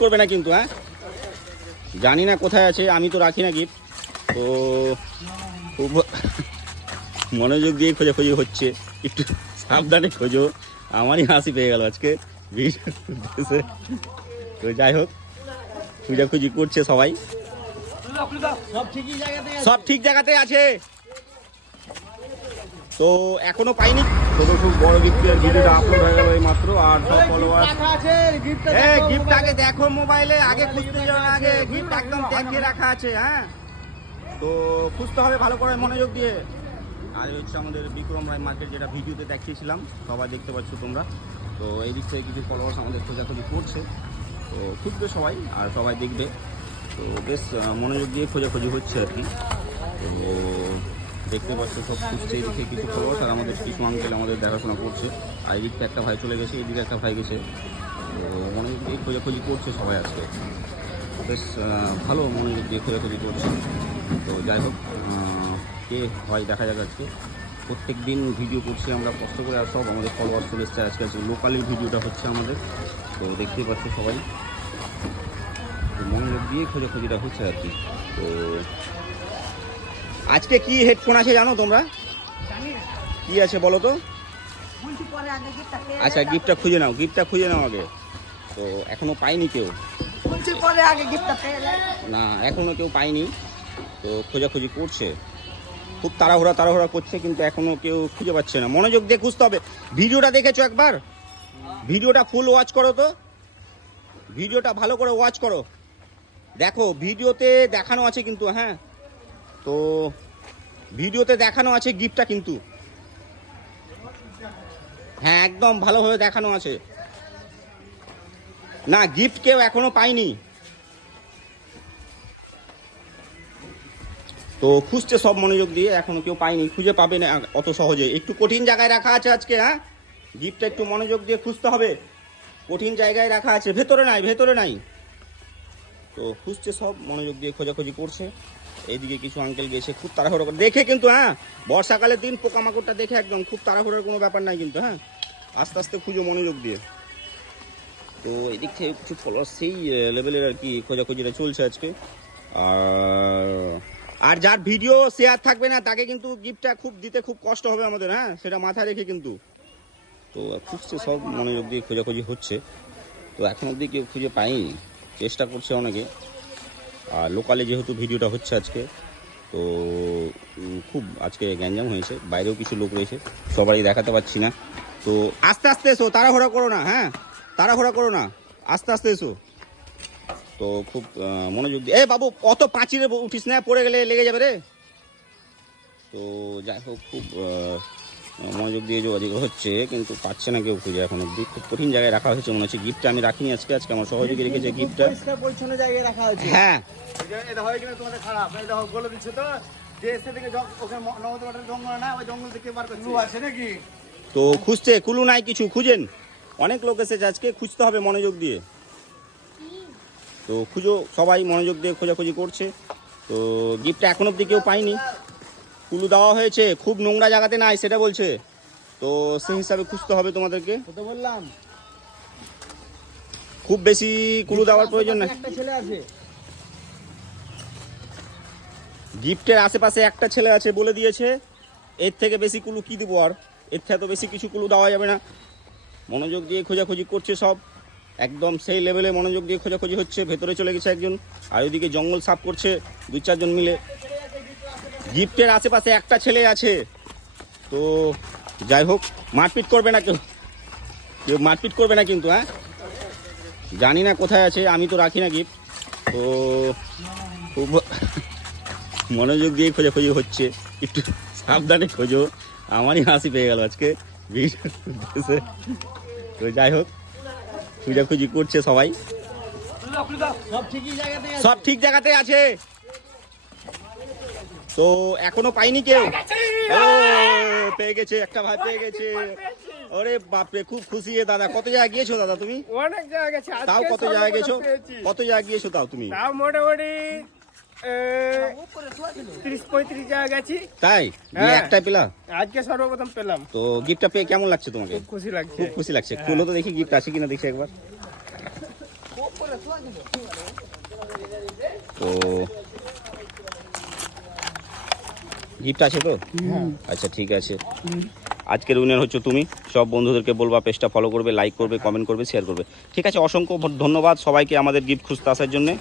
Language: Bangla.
করবে না কিন্তু, হ্যাঁ জানি না কোথায় আছে, আমি তো রাখি না গিফট। তো খুব মনোযোগ দিয়ে খোঁজাখুঁজি হচ্ছে, একটু সাবধানে খোঁজো। আমারই হাসি পেয়ে গেল আজকে। তো যাই হোক, খোঁজাখুঁজি করছে সবাই, সব ঠিক জায়গাতে আছে। তো এখনো পাইনি। ছোট খুব বড় গিফটের ভিডিওটা আপলোড হয়ে গেল এই মাত্র। আর সব ফলোয়ার গিফট আগে দেখো মোবাইলে, আগে খুঁজতে যাও না, আগে গিফট একদম দেখে রাখা আছে। হ্যাঁ, তো খুঁজতে হবে ভালো করে মনোযোগ দিয়ে। আর হচ্ছে আমাদের বিক্রম রায় মার্কেট, যেটা ভিডিওতে দেখিয়েছিলাম, সবাই দেখতে পাচ্ছ তোমরা। তো এই দিক থেকে কিছু ফলোয়ার্স আমাদের খোঁজাখুঁজি করছে, তো খুঁজবে সবাই আর সবাই দেখবে। তো বেশ মনোযোগ দিয়ে খোঁজাখুঁজি হচ্ছে আর কি। তো দেখতে পাচ্ছ সব খুঁজছে, এদিকে কিছু ফলোয়ার্স আর আমাদের কিছু আঙ্কেল আমাদের দেখাশোনা করছে। আর এদিকে একটা ভাই চলে গেছে, এদিকে একটা ভাই গেছে। তো মনোযোগ দিয়ে খোঁজাখুঁজি করছে সবাই আজকে, বেশ ভালো মনোযোগ দিয়ে খোঁজাখুঁজি করছে। তো যাই হোক, কে হয় দেখা যাক। আজকে প্রত্যেক দিন ভিডিও করছি আমরা কষ্ট করে, আর সব আমাদের ফলোয়ার্স চলে এসছে। আজকে লোকালি ভিডিওটা হচ্ছে আমাদের, তো দেখতেই পাচ্ছ সবাই। মনোযোগ দিয়ে খোঁজাখুঁজিটা হচ্ছে আর কি। তো আজকে কি হেডফোন আছে জানো তোমরা? কি আছে বলো তো? আচ্ছা, গিফটটা খুঁজে নাও, গিফটটা খুঁজে নাও আগে। তো এখনো পাইনি কেউ, না এখনো কেউ পাইনি। তো খোঁজাখুঁজি করছে, খুব তাড়াহুড়া করছে, কিন্তু এখনো কেউ খুঁজে পাচ্ছে না। মনোযোগ দিয়ে খুঁজতে হবে। ভিডিওটা দেখেছো একবার? ভিডিওটা ফুল ওয়াচ করো, তো ভিডিওটা ভালো করে ওয়াচ করো। দেখো ভিডিওতে দেখানো আছে কিন্তু, হ্যাঁ তো ভিডিওতে দেখানো আছে গিফটটা কিন্তু, হ্যাঁ একদম ভালোভাবে দেখানো আছে। না, গিফট কেউ এখনো পাইনি। তো খুঁজছে সব মনোযোগ দিয়ে, এখনো কেউ পাইনি, খুঁজে পাবে না অত সহজে। একটু কঠিন জায়গায় রাখা আছে আজকে। হ্যাঁ, গিফটটা একটু মনোযোগ দিয়ে খুঁজতে হবে, কঠিন জায়গায় রাখা আছে, ভেতরে নাই, ভেতরে নাই। তো খুঁজছে সব মনোযোগ দিয়ে খোঁজাখুঁজি করছে। এইদিকে কিছু আঙ্কেল গেছে খুব তাড়াহুড়ো করে দেখে কিন্তু, হ্যাঁ বর্ষাকালের দিন পোকামাকড়টা দেখে একদম খুব তাড়াহুড়োর কোনো ব্যাপার নাই কিন্তু। হ্যাঁ, আস্তে আস্তে খুঁজো মনোযোগ দিয়ে। তো এদিক থেকে কিছু ফলোয়ার সেই লেভেলের আর কি খোঁজাখুঁজিটা চলছে আজকে। আর যার ভিডিও শেয়ার থাকবে না তাকে কিন্তু গিফটটা খুব দিতে খুব কষ্ট হবে আমাদের, হ্যাঁ সেটা মাথায় রেখে কিন্তু। তো খুঁজছে সব মনোযোগ দিয়ে খোঁজাখুঁজি হচ্ছে। তো এখন অবধি কেউ খুঁজে পাইনি, চেষ্টা করছে অনেকে। আর লোকালে যেহেতু ভিডিওটা হচ্ছে আজকে, তো খুব আজকে গ্যাঞ্জাম হয়েছে, বাইরেও কিছু লোক রয়েছে, সবারই দেখাতে পাচ্ছি না। তো আস্তে আস্তে এসো, তাড়াহুড়া করো না, হ্যাঁ তাড়াহুড়া করো না, আস্তে আস্তে এসো। তো খুব মনোযোগ দিয়ে, বাবু অত পাঁচিরে উঠিস না, পড়ে গেলে লেগে যাবে রে। তো যাই হোক, খুব মনোযোগ দিয়ে যোগাযোগ হচ্ছে, কিন্তু পাচ্ছে না কেউ খুঁজে এখন অব্দি। খুব কঠিন জায়গায় রাখা হয়েছে মনে হচ্ছে। গিফটটা আমি রাখিনি আজকে, আজকে আমার সহযোগী রেখেছে গিফটটা। পরিচ্ছন্ন জায়গায় রাখা হয়েছে। হ্যাঁ, এটা হয় কিনা তোমাদের খারাপ, এটা বলে দিচ্ছে তো যে এসে থেকে ওখানে নবদ্বীপের জঙ্গল না, ওই জঙ্গল থেকে বার করছে আছে নাকি। তো খুঁজছে, কুলু নাই কিছু, খুঁজেন। অনেক লোক এসেছে আজকে, খুঁজতে হবে মনোযোগ দিয়ে। তো খুঁজো সবাই, মনোযোগ দিয়ে খোঁজাখুঁজি করছে। তো গিফটটা এখন অব্দি কেউ পাইনি। কুলু দেওয়া হয়েছে, খুব নোংরা জায়গাতে নাই সেটা বলছে। তো সেই হিসাবে খুঁজতে হবে তোমাদেরকে। তো বললাম খুব বেশি কুলু দেওয়ার প্রয়োজন না। একটা ছেলে আছে গিফটের আশেপাশে একটা ছেলে আছে বলে দিয়েছে, এর থেকে বেশি কুলু কি দেবো আর, এর থেকে তো বেশি কিছু কুলু দেওয়া যাবে না। মনোযোগ দিয়ে খোঁজাখুঁজি করছে সব, একদম সেই লেভেলে মনোযোগ দিয়ে খোঁজাখুঁজি হচ্ছে। ভেতরে চলে গেছে একজন, আর ওইদিকে জঙ্গল সাফ করছে 2-4 জন মিলে। গিফটের আশেপাশে একটা ছেলে আছে। তো যাই হোক, মারপিট করবে না কেউ, কেউ মারপিট করবে না কিন্তু, হ্যাঁ জানি না কোথায় আছে, আমি তো রাখি না গিফট। তো খুব মনোযোগ দিয়ে খোঁজাখুঁজি হচ্ছে, একটু সাবধানে খোঁজো। আমারই হাসি পেয়ে গেল আজকে। তো যাই হোক, খোঁজাখুঁজি করছে সবাই, সব ঠিক জায়গাতে আছে। তো এখনো পাইনি কেউ। ও পেয়ে গেছে, একটা ভাই পেয়ে গেছে। ওরে বাপরে, খুব খুশি দাদা। কত জায়গায় গিয়েছো দাদা তুমি? অনেক জায়গা গেছে। তাও কত জায়গায় গেছো? কত জায়গায় গিয়েছো তাও তুমি? তাও মোটামুটি 30-35 জায়গা গেছি। তাই একটা পেলা? আজকে সর্বপ্রথম পেলাম। তো গিফটটা পেয়ে কেমন লাগছে তোমাকে? খুব খুশি লাগছে। খুব খুশি লাগছে। খুলো তো দেখি গিফট আছে কিনা, দেখি একবার। তো গিফট আছে তো? আচ্ছা ঠিক আছে। আজকের উইনার হচ্ছে তুমি। সব বন্ধুদেরকে বলবা পেজটা ফলো করবে, লাইক করবে, কমেন্ট করবে, শেয়ার করবে। ঠিক আছে, অসংখ্য ধন্যবাদ সবাইকে আমাদের গিফট খুঁজতে আসার জন্যে।